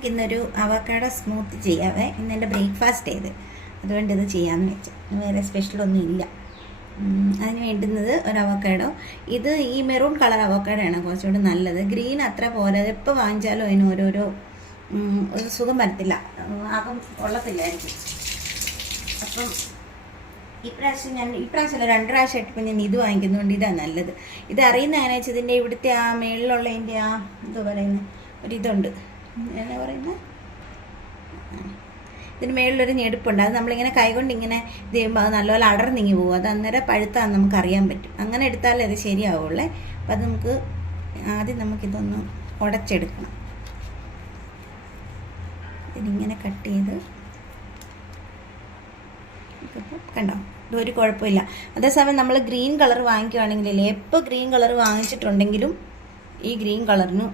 നമുക്കിന്നൊരു avocado smoothie ചെയ്യാവേ. ഇന്ന് എൻ്റെ ബ്രേക്ക്ഫാസ്റ്റ് ചെയ്ത്, അതുകൊണ്ട് ഇത് ചെയ്യാമെന്ന് വെച്ചു. വേറെ സ്പെഷ്യലൊന്നും ഇല്ല. അതിന് വേണ്ടുന്നത് ഒരു അവക്കാഡോ. ഇത് ഈ മെറൂൺ കളർ അവക്കാഡോ ആണ് കുറച്ചുകൂടി നല്ലത്. ഗ്രീൻ അത്ര പോരാ. എപ്പോൾ വാങ്ങിച്ചാലും അതിന് ഓരോരോ ഒരു സുഖം വരത്തില്ല, ആകം കൊള്ളത്തില്ലായിരിക്കും. അപ്പം ഇപ്രാവശ്യമല്ല 2 പ്രാവശ്യമായിട്ടിപ്പോൾ ഞാൻ ഇത് വാങ്ങിക്കുന്നതുകൊണ്ട് ഇതാണ് നല്ലത്. ഇത് അറിയുന്ന എങ്ങനെ വെച്ചാൽ ഇതിൻ്റെ ഇവിടുത്തെ ആ മേളിലുള്ളതിൻ്റെ ആ എന്താ പറയുന്നത് ഒരിതുണ്ട്, എന്നാ പറയുന്നത്, ഇതിന് മേളിലൊരു ഞെടുപ്പുണ്ട്. അത് നമ്മളിങ്ങനെ കൈകൊണ്ട് ഇങ്ങനെ ഇത് ചെയ്യുമ്പോൾ അത് നല്ലപോലെ അടർന്നിങ്ങി പോകും. അത് അന്നേരം പഴുത്താന്ന് നമുക്കറിയാൻ പറ്റും. അങ്ങനെ എടുത്താലേ അത് ശരിയാവുള്ളേ. അപ്പം അത് നമുക്ക് ആദ്യം നമുക്കിതൊന്ന് ഉടച്ചെടുക്കണം. ഇതിനിങ്ങനെ കട്ട് ചെയ്ത് കണ്ടോ, ഇതൊരു കുഴപ്പമില്ല. അതേസമയം നമ്മൾ ഗ്രീൻ കളർ വാങ്ങിക്കുകയാണെങ്കിലല്ലേ, എപ്പോൾ ഗ്രീൻ കളർ വാങ്ങിച്ചിട്ടുണ്ടെങ്കിലും ഈ ഗ്രീൻ കളറിന്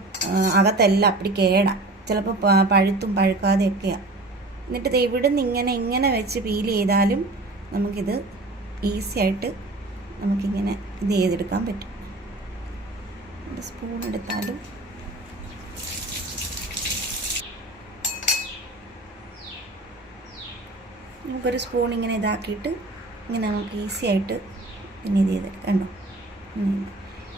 അകത്തെല്ലാം അപ്പടി കേടാം, ചിലപ്പോൾ പഴുത്തും പഴുക്കാതെയൊക്കെയാണ്. എന്നിട്ട് ഇവിടെ നിന്ന് ഇങ്ങനെ വെച്ച് പീൽ ചെയ്താലും നമുക്കിത് ഈസി ആയിട്ട് നമുക്കിങ്ങനെ ഇത് ചെയ്തെടുക്കാൻ പറ്റും. സ്പൂൺ എടുത്താലും നമുക്കൊരു സ്പൂൺ ഇങ്ങനെ ഇതാക്കിയിട്ട് ഇങ്ങനെ നമുക്ക് ഈസി ആയിട്ട് പിന്നെ ഇത് ചെയ്തെടുക്കാം. കണ്ടോ,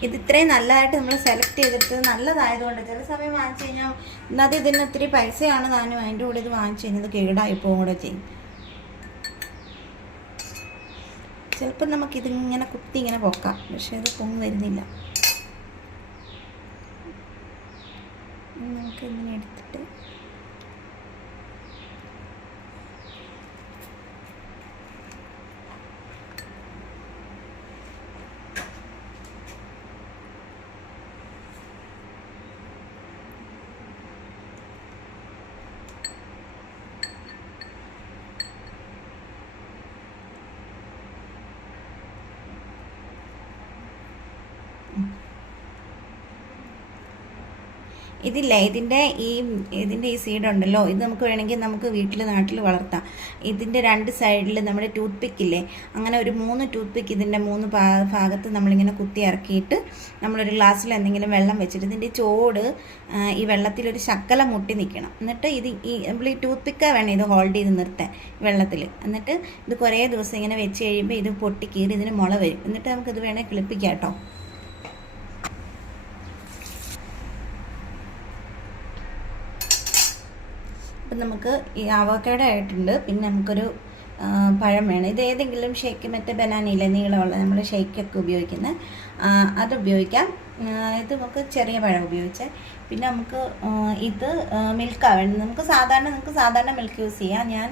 ഇത് ഇത്രയും നല്ലതായിട്ട് നമ്മൾ സെലക്ട് ചെയ്തിട്ട് നല്ലതായതുകൊണ്ട് ചില സമയം വാങ്ങിച്ചു കഴിഞ്ഞാൽ ഇന്നത് ഇതിന് ഒത്തിരി പൈസയാണ് താനും, അതിൻ്റെ കൂടെ ഇത് വാങ്ങിച്ചു കഴിഞ്ഞാൽ കേടായിപ്പോവും കൂടെ ചെയ്യും. ചിലപ്പോൾ നമുക്കിതിങ്ങനെ കുത്തി ഇങ്ങനെ പൊക്കാം, പക്ഷെ അത് പൊങ്ങ് വരുന്നില്ല. നമുക്ക് ഇങ്ങനെ എടുത്തിട്ട് ഇതില്ല, ഇതിൻ്റെ ഈ സീഡ് ഉണ്ടല്ലോ, ഇത് നമുക്ക് വേണമെങ്കിൽ നമുക്ക് നാട്ടിൽ വളർത്താം. ഇതിൻ്റെ 2 സൈഡിൽ നമ്മുടെ ടൂത്ത് പിക്കില്ലേ, അങ്ങനെ ഒരു 3 ടൂത്ത് പിക്ക് ഇതിൻ്റെ 3 ഭാഗത്ത് നമ്മളിങ്ങനെ കുത്തി ഇറക്കിയിട്ട് നമ്മളൊരു ഗ്ലാസ്സിൽ എന്തെങ്കിലും വെള്ളം വെച്ചിട്ട് ഇതിൻ്റെ ചോട് ഈ വെള്ളത്തിലൊരു ശക്കല മുട്ടി നിൽക്കണം. എന്നിട്ട് നമ്മൾ ഈ ടൂത്ത് പിക്കാ വേണം ഇത് ഹോൾഡ് ചെയ്ത് നിർത്താൻ വെള്ളത്തിൽ. എന്നിട്ട് ഇത് കുറേ ദിവസം ഇങ്ങനെ വെച്ച് കഴിയുമ്പോൾ ഇത് പൊട്ടി കീറി ഇതിന് മുള വരും. എന്നിട്ട് നമുക്കിത് വേണമെങ്കിൽ കിളിപ്പിക്കാം കേട്ടോ. അപ്പം നമുക്ക് ഈ അവക്കാഡോ ആയിട്ടുണ്ട്. പിന്നെ നമുക്കൊരു പഴം വേണം. ഇത് ഏതെങ്കിലും ഷേക്ക്, മറ്റേ ബനാനയില്ല നീളമുള്ള നമ്മൾ ഷേക്കൊക്കെ ഉപയോഗിക്കുന്നത്, അത് ഉപയോഗിക്കാം. ഇത് നമുക്ക് ചെറിയ പഴം ഉപയോഗിച്ചാൽ. പിന്നെ നമുക്ക് ഇത് മിൽക്കാണ് വേണ്ടത്. നിങ്ങൾക്ക് സാധാരണ മിൽക്ക് യൂസ് ചെയ്യാം. ഞാൻ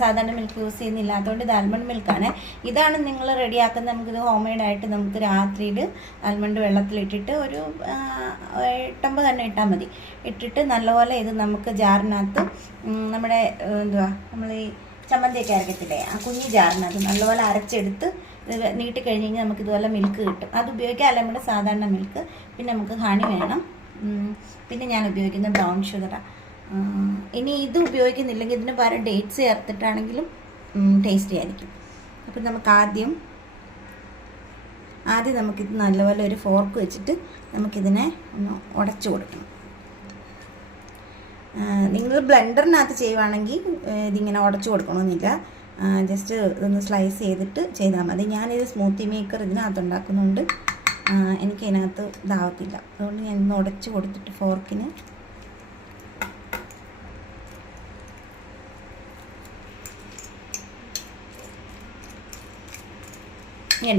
സാധാരണ മിൽക്ക് യൂസ് ചെയ്യുന്നില്ലാത്തതുകൊണ്ട് ഇത് ആൽമണ്ട് മിൽക്കാണ്. ഇതാണ് നിങ്ങൾ റെഡിയാക്കുന്നത്. നമുക്കിത് ഹോം മെയ്ഡായിട്ട് നമുക്ക് രാത്രിയിൽ ആൽമണ്ട് വെള്ളത്തിലിട്ടിട്ട് ഒരു 8-9 തന്നെ ഇട്ടാൽ മതി. ഇട്ടിട്ട് നല്ലപോലെ ഇത് നമുക്ക് ജാറിനകത്ത് നമ്മുടെ നമ്മൾ ഈ ചമ്മന്തിയൊക്കെ അരക്കത്തില്ലേ, ആ കുഞ്ഞു ജാറിനകത്ത് നല്ലപോലെ അരച്ചെടുത്ത് ഇത് നീട്ടിക്കഴിഞ്ഞ് കഴിഞ്ഞാൽ നമുക്ക് ഇതുപോലെ മിൽക്ക് കിട്ടും. അത് ഉപയോഗിക്കാം, അല്ല നമ്മുടെ സാധാരണ മിൽക്ക്. പിന്നെ നമുക്ക് ഹണി വേണം. പിന്നെ ഞാൻ ഉപയോഗിക്കുന്ന ബ്രൗൺ ഷുഗറാണ്. ഇനി ഇത് ഉപയോഗിക്കുന്നില്ലെങ്കിൽ ഇതിന് പകരം ഡേറ്റ്സ് ചേർത്തിട്ടാണെങ്കിലും ടേസ്റ്റി ആയിരിക്കും. അപ്പം നമുക്ക് ആദ്യം നമുക്കിത് നല്ലപോലെ ഒരു ഫോർക്ക് വെച്ചിട്ട് നമുക്കിതിനെ ഒന്ന് ഉടച്ചു കൊടുക്കണം. നിങ്ങൾ ബ്ലെൻഡറിനകത്ത് ചെയ്യുവാണെങ്കിൽ ഇതിങ്ങനെ ഉടച്ചു കൊടുക്കണമെന്നില്ല, ജസ്റ്റ് ഇതൊന്ന് സ്ലൈസ് ചെയ്തിട്ട് ചെയ്താൽ മതി. ഞാനിത് സ്മൂത്തി മേക്കർ ഇതിനകത്ത് ഉണ്ടാക്കുന്നുണ്ട്, എനിക്കതിനകത്ത് ഇതാവത്തില്ല. അതുകൊണ്ട് ഞാൻ ഇന്ന് ഉടച്ചു കൊടുത്തിട്ട് ഫോർക്കിന്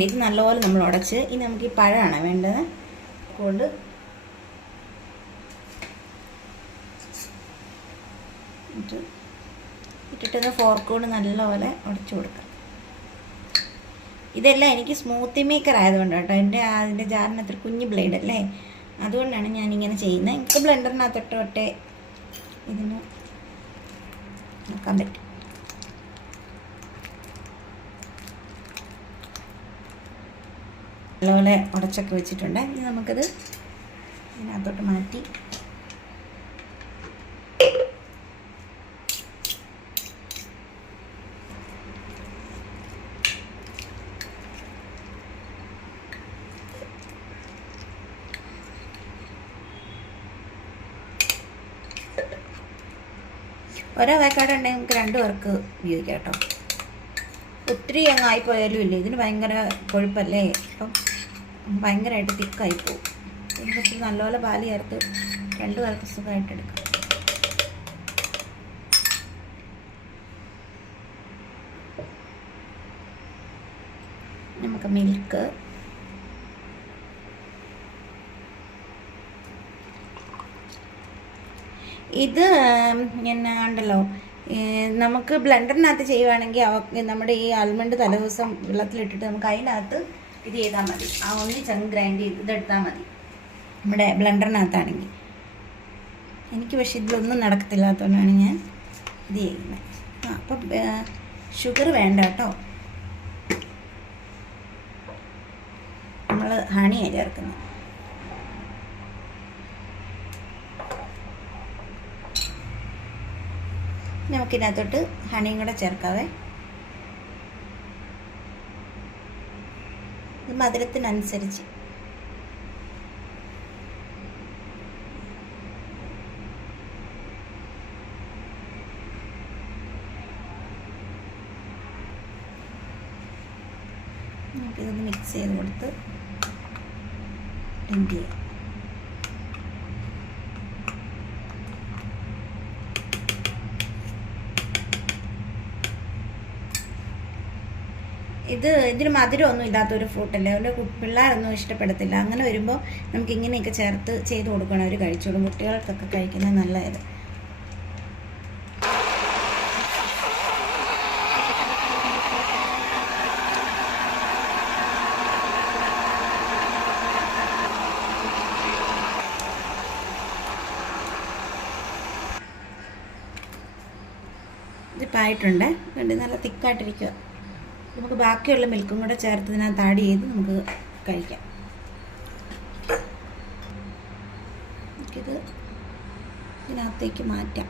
ഇത് നല്ലപോലെ നമ്മൾ ഉടച്ച്. ഇനി നമുക്ക് ഈ പഴമാണ് വേണ്ടത്. കൊണ്ട് ഇട്ടിട്ട് ഫോർക്ക് കൊണ്ട് നല്ലപോലെ ഉടച്ചു കൊടുക്കാം. ഇതെല്ലാം എനിക്ക് സ്മൂത്തി മേക്കർ ആയതുകൊണ്ട് കേട്ടോ, അതിൻ്റെ ജാറിനകത്ത് കുഞ്ഞ് ബ്ലേഡ് അല്ലേ, അതുകൊണ്ടാണ് ഞാനിങ്ങനെ ചെയ്യുന്നത്. എനിക്ക് ബ്ലെൻഡറിനകത്തൊട്ടെ ഇതിന് നോക്കാൻ പറ്റും. നല്ലപോലെ ഉടച്ചൊക്കെ വെച്ചിട്ടുണ്ട്. ഇനി നമുക്കത് ഇതിനകത്തോട്ട് മാറ്റി ഓരോ അവക്കാഡോ ഉണ്ടെങ്കിൽ നമുക്ക് 2 പേർക്ക് ഉപയോഗിക്കാം കേട്ടോ. ഒത്തിരി അങ്ങ് ആയിപ്പോയാലും ഇല്ലേ, ഇതിന് ഭയങ്കര കൊഴുപ്പല്ലേ, അപ്പം ഭയങ്കരമായിട്ട് തിക്കായിപ്പോവും. ഇതിന് കുറച്ച് നല്ലപോലെ പാല് ചേർത്ത് 2 പേർക്ക് സുഖമായിട്ട് എടുക്കാം. നമുക്ക് മിൽക്ക്, ഇത് പിന്നെ ഉണ്ടല്ലോ, നമുക്ക് ബ്ലെൻഡറിനകത്ത് ചെയ്യുവാണെങ്കിൽ നമ്മുടെ ഈ ആൽമണ്ട് തലേദിവസം വെള്ളത്തിലിട്ടിട്ട് നമുക്ക് അതിനകത്ത് ഇത് ചെയ്താൽ മതി. ഒന്നിച്ചങ്ങ് ഗ്രൈൻഡ് ചെയ്ത് ഇതെടുത്താൽ മതി നമ്മുടെ ബ്ലെൻഡറിനകത്താണെങ്കിൽ. എനിക്ക് പക്ഷേ ഇതിലൊന്നും നടക്കത്തില്ലാത്തതുകൊണ്ടാണ് ഞാൻ ഇത് ചെയ്യുന്നത്. അപ്പം ഷുഗർ വേണ്ട കേട്ടോ, നമ്മൾ ഹണിയാണ് ചേർക്കുന്നത്. നമുക്കിതിനകത്തോട്ട് ഹണിയും കൂടെ ചേർക്കാവേ. ഇത് മധുരത്തിനനുസരിച്ച്. നമുക്കിതൊന്ന് മിക്സ് ചെയ്ത് കൊടുത്ത് ബ്ലെൻഡ് ചെയ്യാം. ഇതിന് മധുരമൊന്നും ഇല്ലാത്തൊരു ഫ്രൂട്ടല്ലേ, അവൻ്റെ പിള്ളേരൊന്നും ഇഷ്ടപ്പെടത്തില്ല. അങ്ങനെ വരുമ്പോൾ നമുക്ക് ഇങ്ങനെയൊക്കെ ചേർത്ത് ചെയ്ത് കൊടുക്കണം, അവർ കഴിച്ചോളും. കുട്ടികൾക്കൊക്കെ കഴിക്കുന്നത് നല്ലത്. ഇതിപ്പോൾ ആയിട്ടുണ്ട്, വേണ്ടി നല്ല തിക്കായിട്ടിരിക്കുക. നമുക്ക് ബാക്കിയുള്ള മിൽക്കും കൂടെ ചേർത്ത് ഇതിനകത്ത് ആഡ് ചെയ്ത് നമുക്ക് കഴിക്കാം. നമുക്കിത് ഇതിനകത്തേക്ക് മാറ്റാം.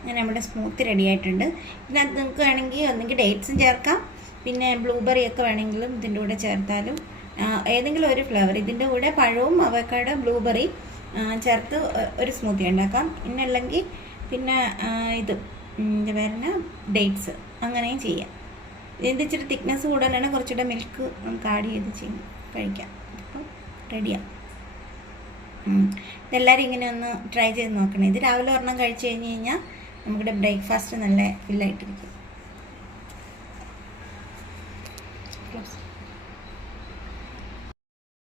അങ്ങനെ നമ്മുടെ സ്മൂത്തി റെഡി ആയിട്ടുണ്ട്. ഇതിനകത്ത് നമുക്ക് വേണമെങ്കിൽ ഒന്നെങ്കിൽ ഡേറ്റ്സും ചേർക്കാം, പിന്നെ ബ്ലൂബെറി ഒക്കെ വേണമെങ്കിലും ഇതിൻ്റെ കൂടെ ചേർത്താലും, ഏതെങ്കിലും ഒരു ഫ്ലേവർ ഇതിൻ്റെ കൂടെ പഴവും അവക്കാഡോ ബ്ലൂബെറി ചേർത്ത് ഒരു സ്മൂത്തി ഉണ്ടാക്കാം. ഇന്നല്ലെങ്കിൽ പിന്നെ ഇത് എന്താ പറയുക, ഡേറ്റ്സ്, അങ്ങനെയും ചെയ്യാം. ഇതിൻ്റെ ഇച്ചിരി തിക്നെസ് കൂടുതലാണ്, കുറച്ചുകൂടെ മിൽക്ക് നമുക്ക് ആഡ് ചെയ്ത് കഴിക്കാം. അപ്പം റെഡിയാണ്. ഇതെല്ലാവരും ഇങ്ങനെ ഒന്ന് ട്രൈ ചെയ്ത് നോക്കണം. ഇത് രാവിലെ ഒരെണ്ണം കഴിച്ച് കഴിഞ്ഞ് കഴിഞ്ഞാൽ നമ്മുടെ ബ്രേക്ക്ഫാസ്റ്റ് നല്ല ഫില്ലായിട്ടിരിക്കും.